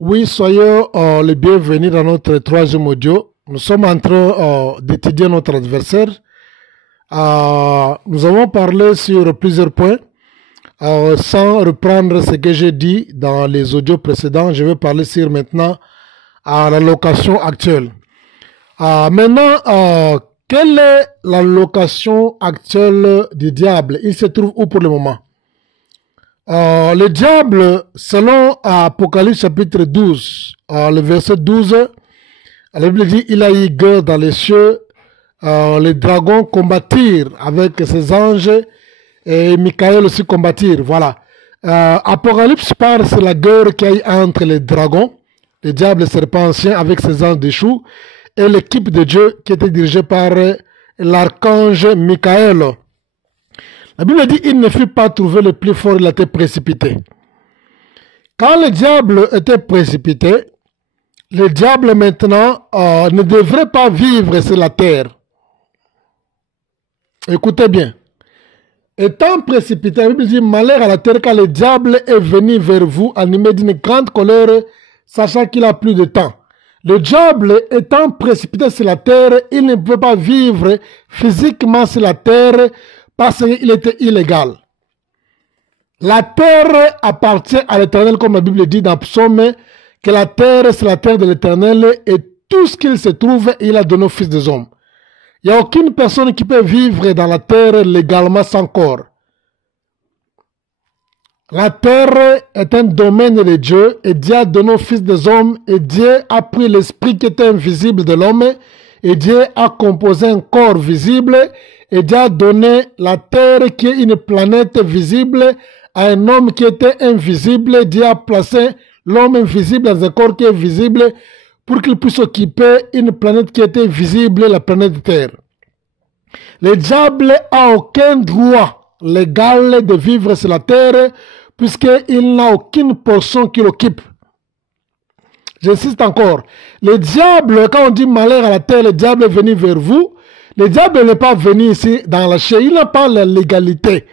Oui, soyez les bienvenus dans notre troisième audio. Nous sommes en train d'étudier notre adversaire. Nous avons parlé sur plusieurs points. Sans reprendre ce que j'ai dit dans les audios précédents, je vais parler sur maintenant la location actuelle. Maintenant, quelle est la location actuelle du diable? Il se trouve où pour le moment? Le diable, selon Apocalypse chapitre 12, le verset 12, la Bible dit, il a eu guerre dans les cieux, les dragons combattirent avec ses anges, et Michael aussi combattirent, voilà. Apocalypse parle de la guerre qu'il y a eu entre les dragons, le diable, le serpent ancien avec ses anges déchus, et l'équipe de Dieu qui était dirigée par l'archange Michael. La Bible dit, il ne fut pas trouvé le plus fort, il a été précipité. Quand le diable était précipité, le diable maintenant ne devrait pas vivre sur la terre. Écoutez bien. Étant précipité, la Bible dit, malheur à la terre quand le diable est venu vers vous, animé d'une grande colère, sachant qu'il a plus de temps. Le diable étant précipité sur la terre, il ne peut pas vivre physiquement sur la terre, parce qu'il était illégal. La terre appartient à l'Éternel, comme la Bible dit dans Psaume, que la terre, c'est la terre de l'Éternel, et tout ce qu'il se trouve, il a donné aux fils des hommes. Il n'y a aucune personne qui peut vivre dans la terre légalement sans corps. La terre est un domaine de Dieu, et Dieu a donné aux fils des hommes, et Dieu a pris l'esprit qui était invisible de l'homme, et Dieu a composé un corps visible, et Dieu a donné la terre qui est une planète visible à un homme qui était invisible. Dieu a placé l'homme invisible dans un corps qui est visible pour qu'il puisse occuper une planète qui était visible, la planète Terre. Le diable n'a aucun droit légal de vivre sur la terre puisqu'il n'a aucune portion qu'il occupe. J'insiste encore. Le diable, quand on dit malheur à la terre, le diable est venu vers vous. Le diable n'est pas venu ici dans la chair. Il n'a pas la légalité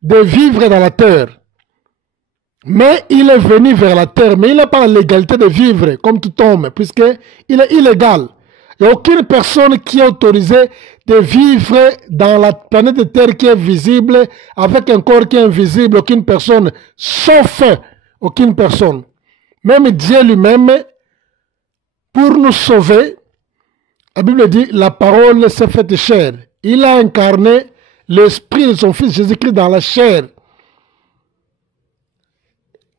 de vivre dans la terre. Mais il est venu vers la terre. Mais il n'a pas la légalité de vivre comme tout homme, puisqu'il est illégal. Il n'y a aucune personne qui est autorisée de vivre dans la planète de terre qui est visible, avec un corps qui est invisible. Aucune personne, sauf aucune personne. Même Dieu lui-même, pour nous sauver, la Bible dit, la parole s'est faite chair. Il a incarné l'esprit de son fils Jésus-Christ dans la chair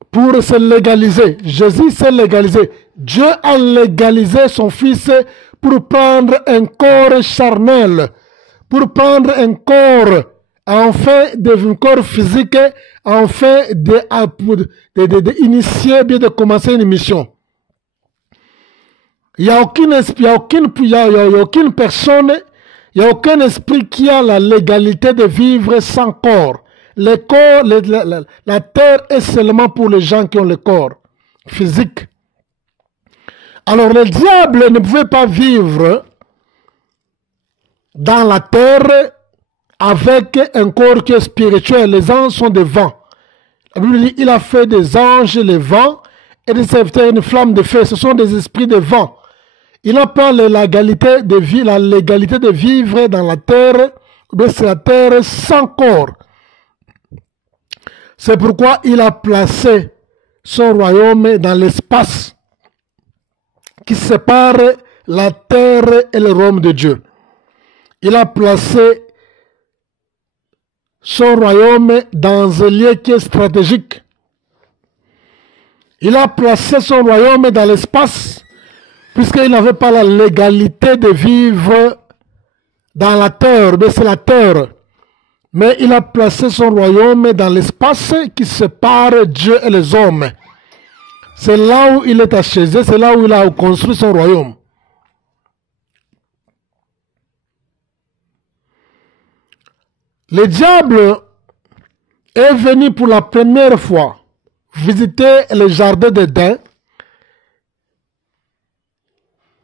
pour se légaliser. Jésus s'est légalisé. Dieu a légalisé son fils pour prendre un corps charnel, pour prendre un corps, enfin, un corps physique, enfin, d'initier, bien de commencer une mission. Il n'y a aucune personne, il n'y a aucun esprit qui a la légalité de vivre sans corps. Le corps, la terre est seulement pour les gens qui ont le corps physique. Alors le diable ne pouvait pas vivre dans la terre avec un corps qui est spirituel. Les anges sont des vents. La Bible dit, il a fait des anges, les vents, et des serviteurs, une flamme de feu. Ce sont des esprits de vent. Il n'a pas la légalité de vivre dans la terre, mais c'est la terre sans corps. C'est pourquoi il a placé son royaume dans l'espace qui sépare la terre et le royaume de Dieu. Il a placé son royaume dans un lieu qui est stratégique. Il a placé son royaume dans l'espace puisqu'il n'avait pas la légalité de vivre dans la terre, mais c'est la terre. Mais il a placé son royaume dans l'espace qui sépare Dieu et les hommes. C'est là où il est achaisé, c'est là où il a construit son royaume. Le diable est venu pour la première fois visiter le jardin d'Éden.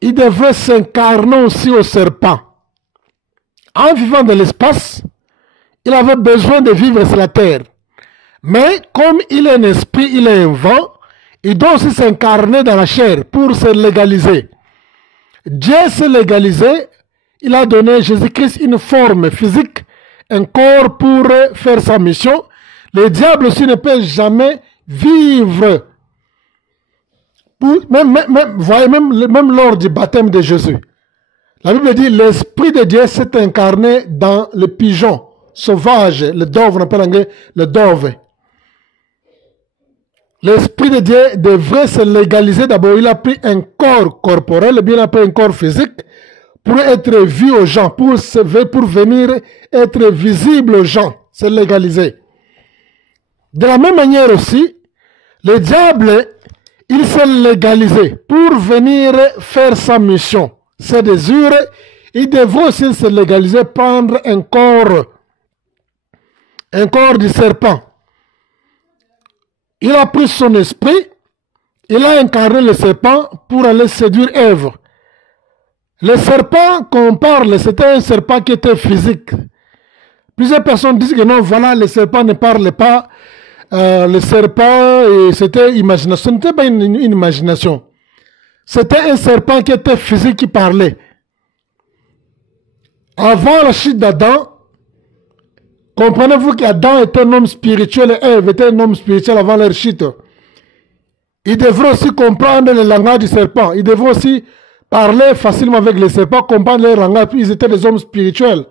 Il devrait s'incarner aussi au serpent. En vivant dans l'espace, il avait besoin de vivre sur la terre. Mais comme il est un esprit, il est un vent, il doit aussi s'incarner dans la chair pour se légaliser. Dieu s'est légalisé, il a donné Jésus-Christ une forme physique, un corps pour faire sa mission. Le diable aussi ne peut jamais vivre. Même lors du baptême de Jésus. La Bible dit, l'Esprit de Dieu s'est incarné dans le pigeon sauvage, le dove, on appelle en anglais le dove. L'Esprit de Dieu devrait se légaliser. D'abord, il a pris un corps corporel, bien il a pris un corps physique pour être vu aux gens, pour venir être visible aux gens, se légaliser. De la même manière aussi, le diable, il s'est légalisé pour venir faire sa mission, ses désirs. Il devrait aussi se légaliser, prendre un corps du serpent. Il a pris son esprit, il a incarné le serpent pour aller séduire Ève. Le serpent qu'on parle, c'était un serpent qui était physique. Plusieurs personnes disent que non, voilà, le serpent ne parle pas. Le serpent, c'était imagination. Ce n'était pas une imagination. C'était un serpent qui était physique, qui parlait. Avant la chute d'Adam, comprenez-vous qu'Adam était un homme spirituel et Ève était un homme spirituel avant leur chute. Ils devraient aussi comprendre le langage du serpent. Ils devraient aussi parler facilement avec le serpent, comprendre leur langage. Puis ils étaient des hommes spirituels.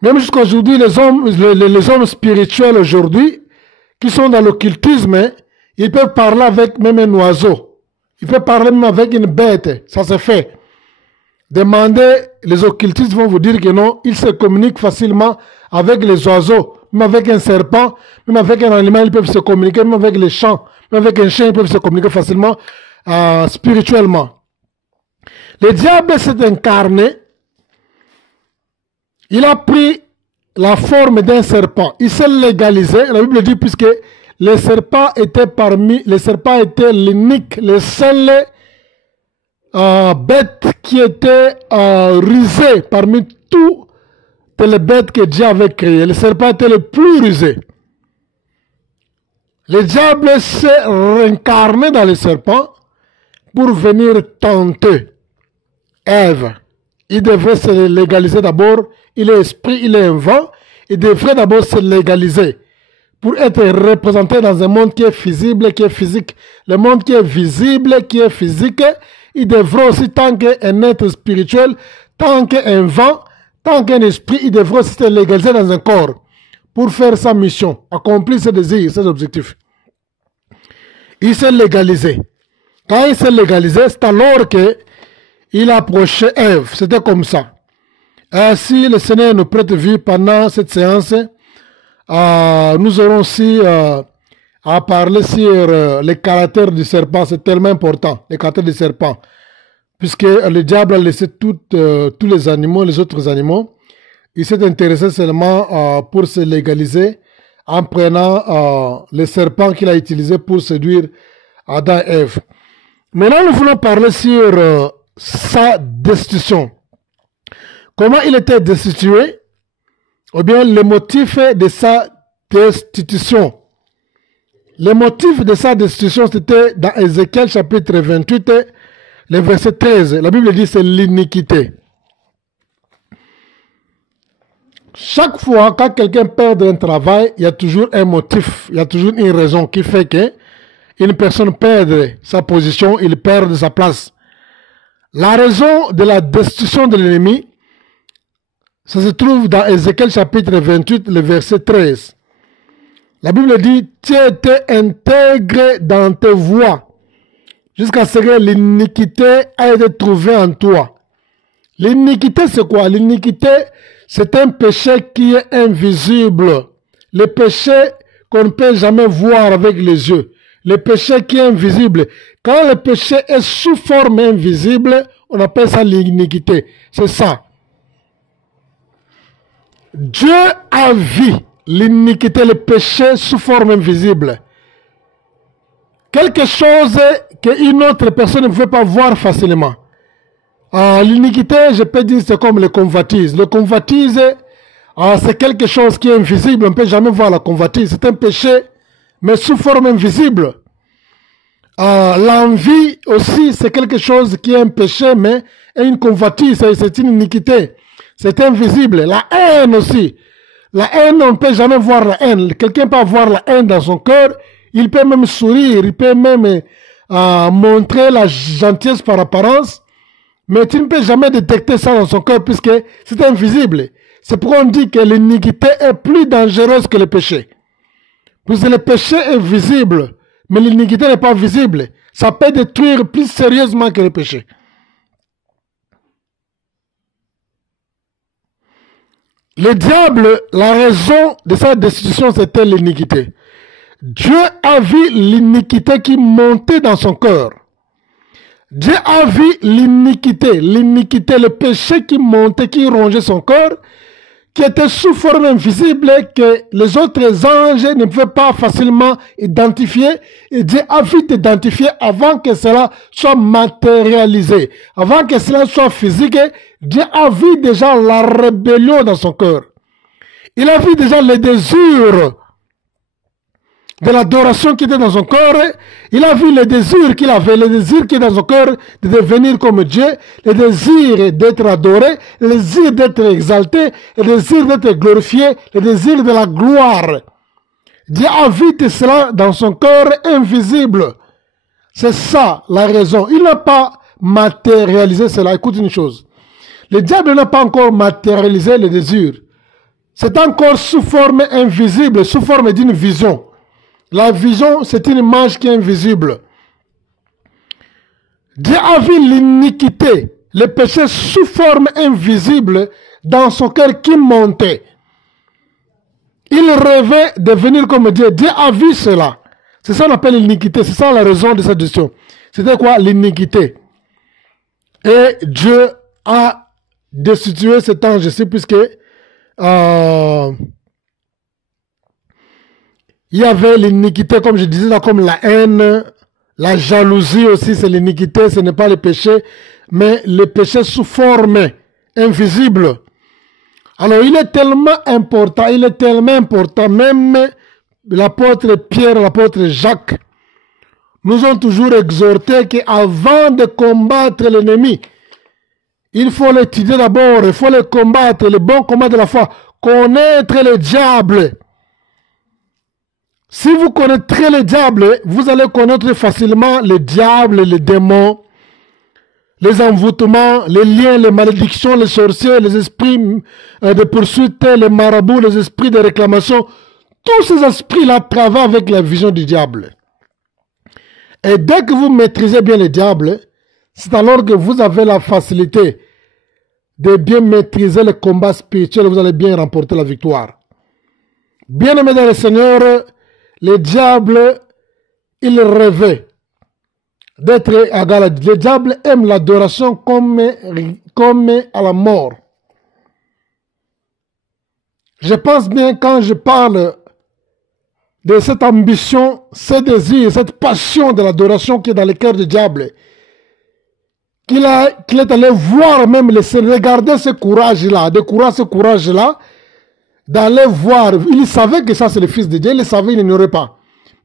Même jusqu'à aujourd'hui, les hommes spirituels aujourd'hui, qui sont dans l'occultisme, ils peuvent parler avec même un oiseau. Ils peuvent parler même avec une bête. Ça se fait. Demandez, les occultistes vont vous dire que non, ils se communiquent facilement avec les oiseaux, même avec un serpent, même avec un animal, ils peuvent se communiquer, même avec les champs, même avec un chien, ils peuvent se communiquer facilement, spirituellement. Le diable s'est incarné, il a pris la forme d'un serpent, il s'est légalisé, la Bible dit, puisque le serpent était l'unique, le seul bête qui était rusé parmi toutes les bêtes que Dieu avait créées. Le serpent était le plus rusé. Le diable s'est réincarné dans le serpent pour venir tenter Ève. Il devrait se légaliser d'abord. Il est esprit, il est un vent. Il devrait d'abord se légaliser pour être représenté dans un monde qui est visible, qui est physique. Le monde qui est visible, qui est physique, il devrait aussi, tant qu'un être spirituel, tant qu'un vent, tant qu'un esprit, il devrait aussi se légaliser dans un corps pour faire sa mission, accomplir ses désirs, ses objectifs. Il s'est légalisé. Quand il s'est légalisé, c'est alors qu'il approchait Ève. C'était comme ça. Si le Seigneur nous prête vie pendant cette séance, nous aurons aussi à parler sur les caractères du serpent. C'est tellement important, les caractères du serpent. Puisque le diable a laissé tous les animaux, les autres animaux. Il s'est intéressé seulement pour se légaliser en prenant le serpent qu'il a utilisé pour séduire Adam et Ève. Maintenant, nous voulons parler sur sa destitution. Comment il était destitué? Ou bien le motif de sa destitution. Le motif de sa destitution, c'était dans Ézéchiel chapitre 28, le verset 13. La Bible dit c'est l'iniquité. Chaque fois quand quelqu'un perd un travail, il y a toujours un motif, il y a toujours une raison qui fait que une personne perd sa position, il perd sa place. La raison de la destitution de l'ennemi, ça se trouve dans Ézéchiel chapitre 28, le verset 13. La Bible dit, tu étais intègre dans tes voies, jusqu'à ce que l'iniquité ait été trouvée en toi. L'iniquité, c'est quoi? L'iniquité, c'est un péché qui est invisible. Le péché qu'on ne peut jamais voir avec les yeux. Le péché qui est invisible. Quand le péché est sous forme invisible, on appelle ça l'iniquité. C'est ça. Dieu a vu l'iniquité, le péché sous forme invisible. Quelque chose qu'une autre personne ne pouvait pas voir facilement. L'iniquité, je peux dire, c'est comme le convoitise. Le convoitise, c'est quelque chose qui est invisible. On ne peut jamais voir la convoitise. C'est un péché, mais sous forme invisible. L'envie aussi, c'est quelque chose qui est un péché, mais une convoitise, c'est une iniquité. C'est invisible. La haine aussi. La haine, on ne peut jamais voir la haine. Quelqu'un peut avoir la haine dans son cœur. Il peut même sourire. Il peut même montrer la gentillesse par apparence. Mais tu ne peux jamais détecter ça dans son cœur puisque c'est invisible. C'est pourquoi on dit que l'iniquité est plus dangereuse que le péché. Puisque le péché est visible, mais l'iniquité n'est pas visible. Ça peut détruire plus sérieusement que le péché. Le diable, la raison de sa destruction, c'était l'iniquité. Dieu a vu l'iniquité qui montait dans son cœur. Dieu a vu l'iniquité, le péché qui montait, qui rongeait son cœur, qui était sous forme invisible que les autres anges ne pouvaient pas facilement identifier. Et Dieu a vite identifié avant que cela soit matérialisé, avant que cela soit physique. Dieu a vu déjà la rébellion dans son cœur. Il a vu déjà les désirs de l'adoration qui était dans son cœur. Il a vu les désirs qu'il avait, les désirs qui étaient dans son cœur de devenir comme Dieu, le désir d'être adoré, le désir d'être exalté, le désir d'être glorifié, le désir de la gloire. Dieu a vu tout cela dans son cœur invisible. C'est ça la raison. Il n'a pas matérialisé cela. Écoute une chose. Le diable n'a pas encore matérialisé le désir. C'est encore sous forme invisible, sous forme d'une vision. La vision, c'est une image qui est invisible. Dieu a vu l'iniquité, le péché sous forme invisible dans son cœur qui montait. Il rêvait de devenir comme Dieu. Dieu a vu cela. C'est ça qu'on appelle l'iniquité. C'est ça la raison de cette destruction. C'était quoi l'iniquité? Et Dieu a destitué cet ange ici puisque il y avait l'iniquité, comme je disais, là, comme la haine, la jalousie aussi, c'est l'iniquité, ce n'est pas le péché, mais le péché sous forme invisible. Alors, il est tellement important, même l'apôtre Pierre, l'apôtre Jacques, nous ont toujours exhorté qu'avant de combattre l'ennemi, il faut l'étudier d'abord, il faut le combattre, le bon combat de la foi, connaître le diable. Si vous connaîtrez le diable, vous allez connaître facilement le diable, les démons, les envoûtements, les liens, les malédictions, les sorciers, les esprits de poursuite, les marabouts, les esprits de réclamation. Tous ces esprits-là travaillent avec la vision du diable. Et dès que vous maîtrisez bien le diable, c'est alors que vous avez la facilité de bien maîtriser le combat spirituel, vous allez bien remporter la victoire. Bien-aimés dans le Seigneur, le diable, il rêvait d'être égal à Dieu. Le diable aime l'adoration comme à la mort. Je pense bien quand je parle de cette ambition, ce désir, cette passion de l'adoration qui est dans le cœur du diable, qu'il est allé voir même, regarder ce courage-là, découvrir ce courage-là, d'aller voir. Il savait que ça c'est le Fils de Dieu, il savait, il n'ignorait pas.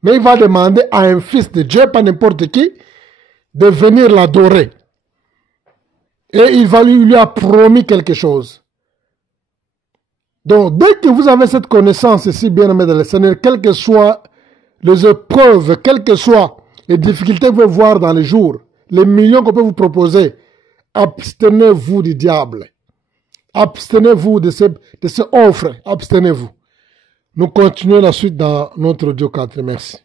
Mais il va demander à un Fils de Dieu, pas n'importe qui, de venir l'adorer. Et il lui a promis quelque chose. Donc, dès que vous avez cette connaissance ici, bien-aimé dans le Seigneur, quelles que soient les épreuves, quelles que soient les difficultés que vous pouvez voir dans les jours, les millions qu'on peut vous proposer, abstenez-vous du diable. Abstenez-vous de ces offres. Abstenez-vous. Nous continuons la suite dans notre audio 4. Merci.